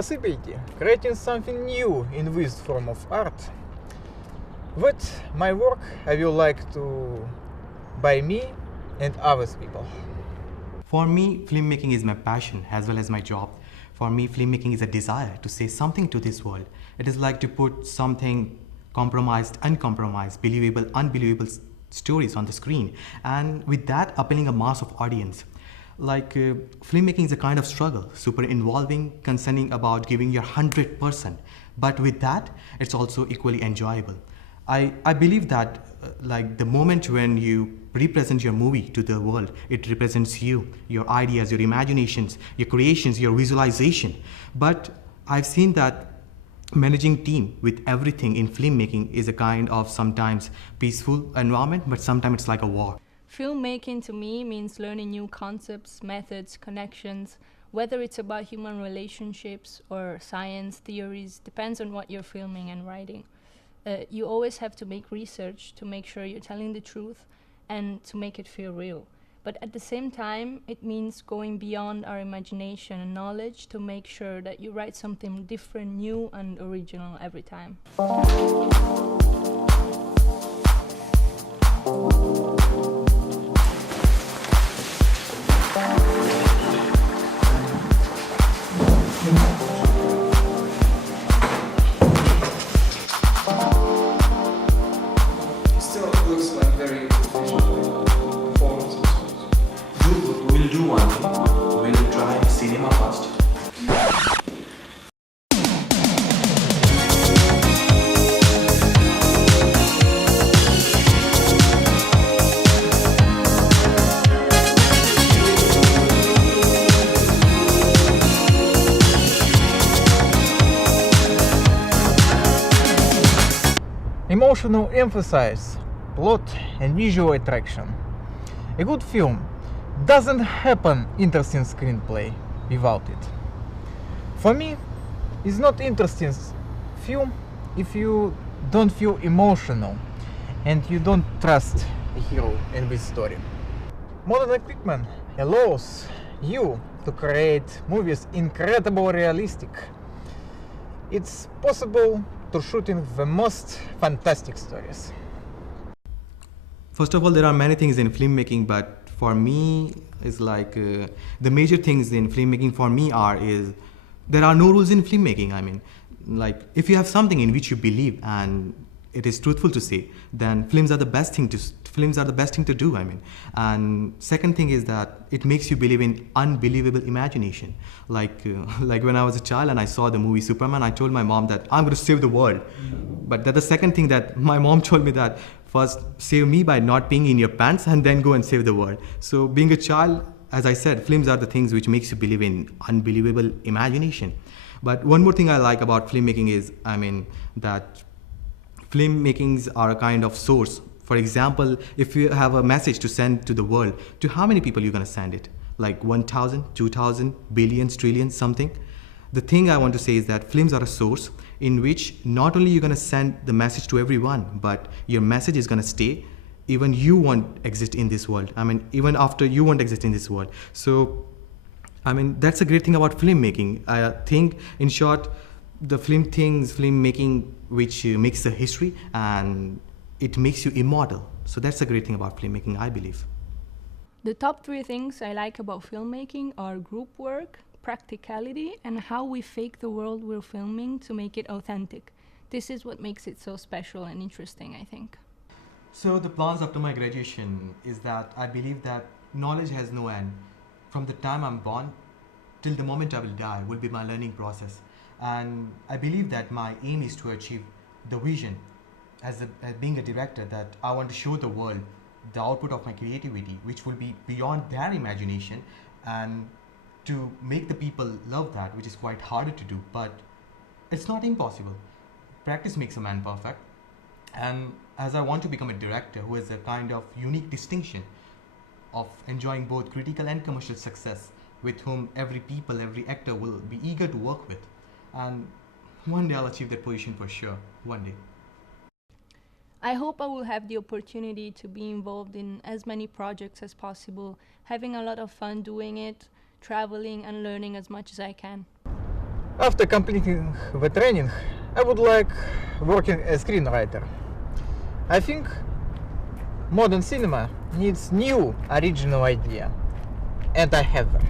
possibility, creating something new in this form of art. With my work, I will like to by me and others people. For me, filmmaking is my passion as well as my job. For me, filmmaking is a desire to say something to this world. It is like to put something compromised, uncompromised, believable, unbelievable stories on the screen, and with that appealing a mass of audience. Filmmaking is a kind of struggle, super involving, concerning about giving your 100%, but with that it's also equally enjoyable. I believe that the moment when you represent your movie to the world, it represents you, your ideas, your imaginations, your creations, your visualization. But I've seen that managing team with everything in filmmaking is a kind of sometimes peaceful environment, but sometimes it's like a war. Filmmaking to me means learning new concepts, methods, connections, whether it's about human relationships or science theories, depends on what you're filming and writing. You always have to make research to make sure you're telling the truth and to make it feel real. But at the same time, it means going beyond our imagination and knowledge to make sure that you write something different, new and original every time. Still looks like very professional performances. We'll do one thing. We'll try cinema first. Emotional emphasis, plot and visual attraction. A good film doesn't happen interesting screenplay without it. For me, it's not interesting film if you don't feel emotional and you don't trust a hero in this story. Modern equipment allows you to create movies incredibly realistic. It's possible to shooting the most fantastic stories. First of all, there are many things in filmmaking, but for me, it's the major things in filmmaking for me is there are no rules in filmmaking. I mean, if you have something in which you believe and it is truthful to say, then films are the best thing to do. I mean, and second thing is that it makes you believe in unbelievable imagination. Like when I was a child and I saw the movie Superman, I told my mom that I'm going to save the world. But that's the second thing that my mom told me, that first save me by not peeing in your pants and then go and save the world. So being a child, as I said, films are the things which makes you believe in unbelievable imagination. But one more thing I like about filmmaking is, that filmmakings are a kind of source. For example, if you have a message to send to the world, to how many people you're going to send it? Like 1,000, 2,000, billions, trillions, something? The thing I want to say is that films are a source in which not only you're going to send the message to everyone, but your message is going to stay. Even you won't exist in this world. Even after you won't exist in this world. So, that's a great thing about filmmaking. I think, in short, the filmmaking, which makes a history and it makes you immortal. So that's a great thing about filmmaking, I believe. The top 3 things I like about filmmaking are group work, practicality, and how we fake the world we're filming to make it authentic. This is what makes it so special and interesting, I think. So the plans after my graduation is that I believe that knowledge has no end. From the time I'm born till the moment I will die will be my learning process. And I believe that my aim is to achieve the vision as being a director, that I want to show the world the output of my creativity, which will be beyond their imagination, and to make the people love that, which is quite harder to do, but it's not impossible. Practice makes a man perfect. And as I want to become a director who has a kind of unique distinction of enjoying both critical and commercial success, with whom every actor will be eager to work with. And one day I'll achieve that position for sure, one day. I hope I will have the opportunity to be involved in as many projects as possible, having a lot of fun doing it, traveling and learning as much as I can. After completing the training, I would like working as screenwriter. I think modern cinema needs new original idea, and I have them.